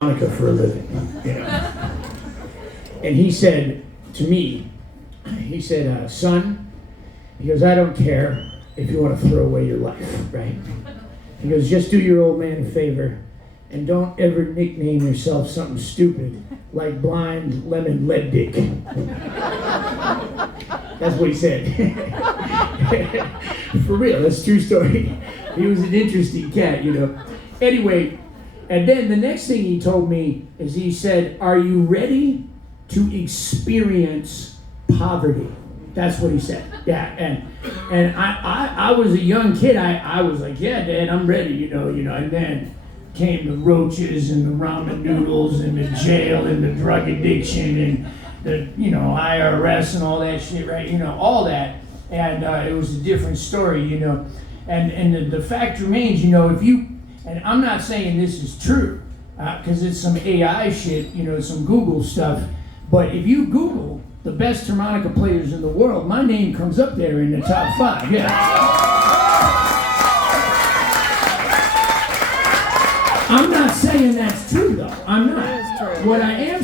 harmonica for a living, And he said to me, he said, son, he goes, I don't care if you want to throw away your life, right? He goes, just do your old man a favor and don't ever nickname yourself something stupid like Blind Lemon Lead Dick. That's what he said. For real, that's a true story. He was an interesting cat, Anyway, and then the next thing he told me is he said, are you ready to experience poverty? That's what he said. Yeah, and I was a young kid. I was like, yeah, Dad, I'm ready, and then came the roaches and the ramen noodles and the jail and the drug addiction and the, IRS and all that shit, right? All that. And it was a different story, And the fact remains, if you, and I'm not saying this is true, because it's some AI shit, some Google stuff, but if you Google the best harmonica players in the world, my name comes up there in the top 5, yeah. I'm not saying that's true, though. I'm not. What I am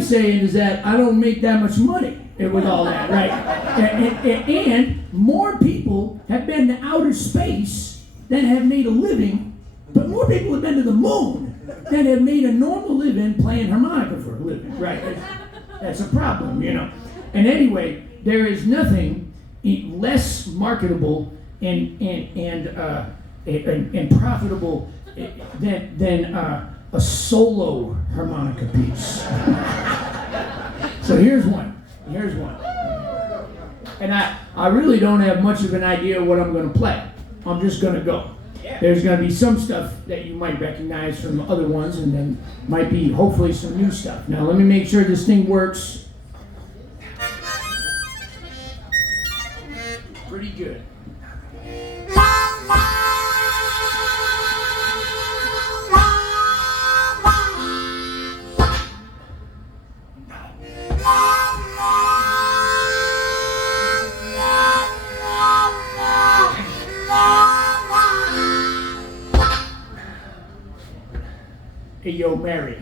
saying is that I don't make that much money with all that, right? And more people have been to outer space than have made a living, but more people have been to the moon than have made a normal living playing harmonica for a living, right? That's a problem, And anyway, there is nothing less marketable and profitable than a solo harmonica piece. So here's one. And I really don't have much of an idea what I'm going to play. I'm just going to go. There's going to be some stuff that you might recognize from other ones, and then might be hopefully some new stuff. Now let me make sure this thing works. Pretty good. Hey, yo, Mary.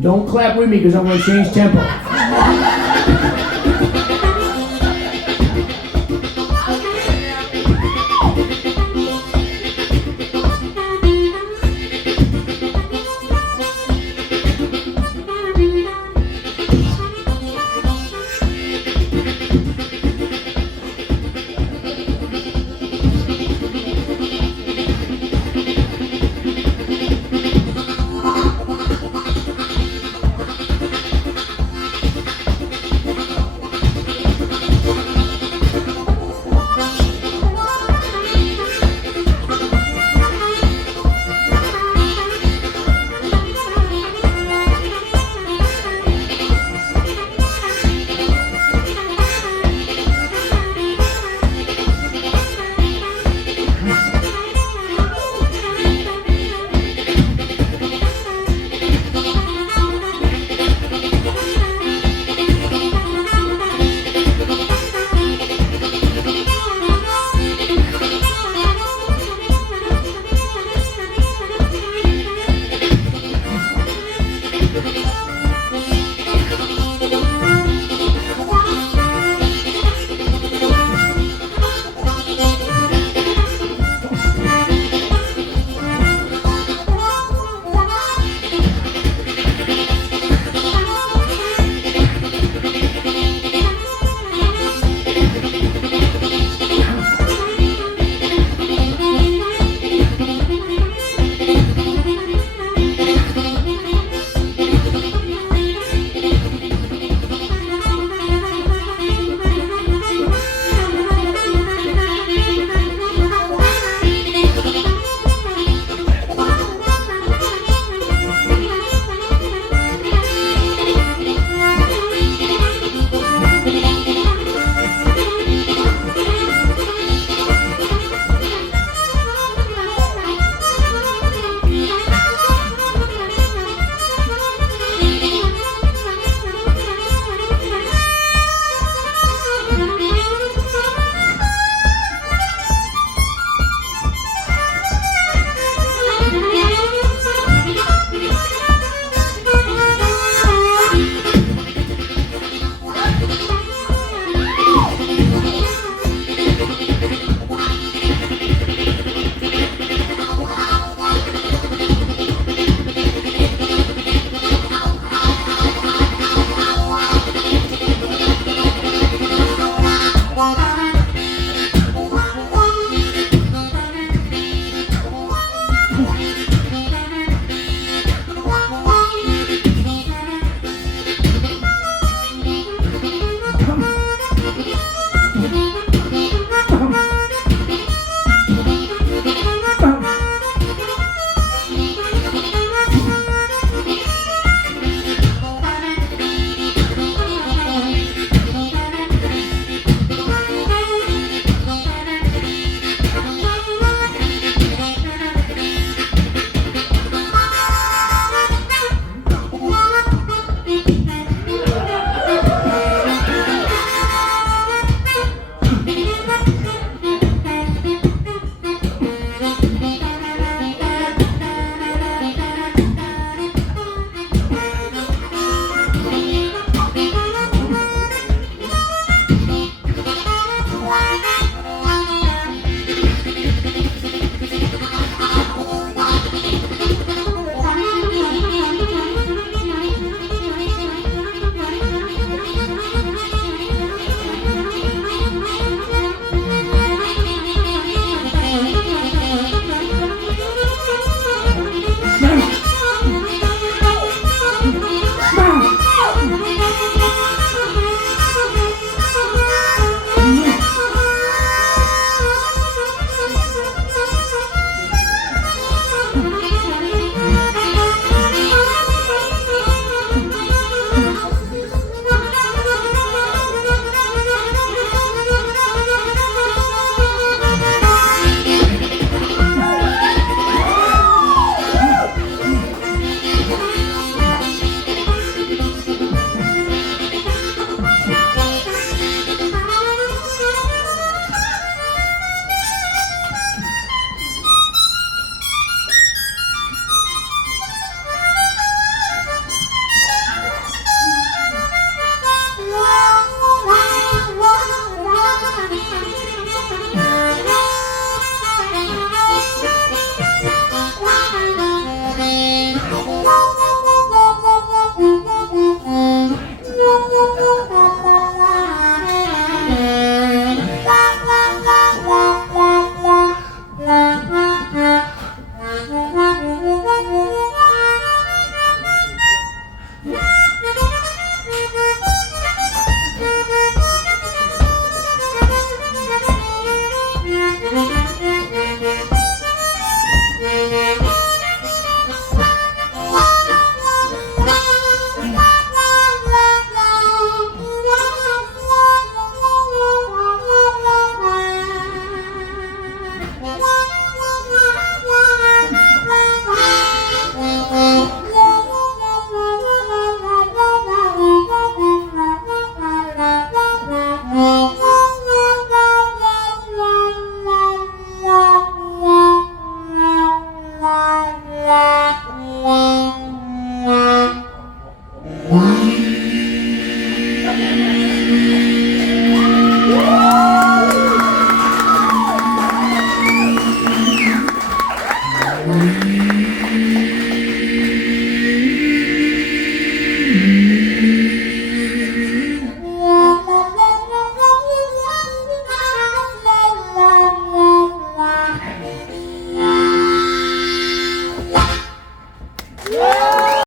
Don't clap with me because I'm going to change tempo.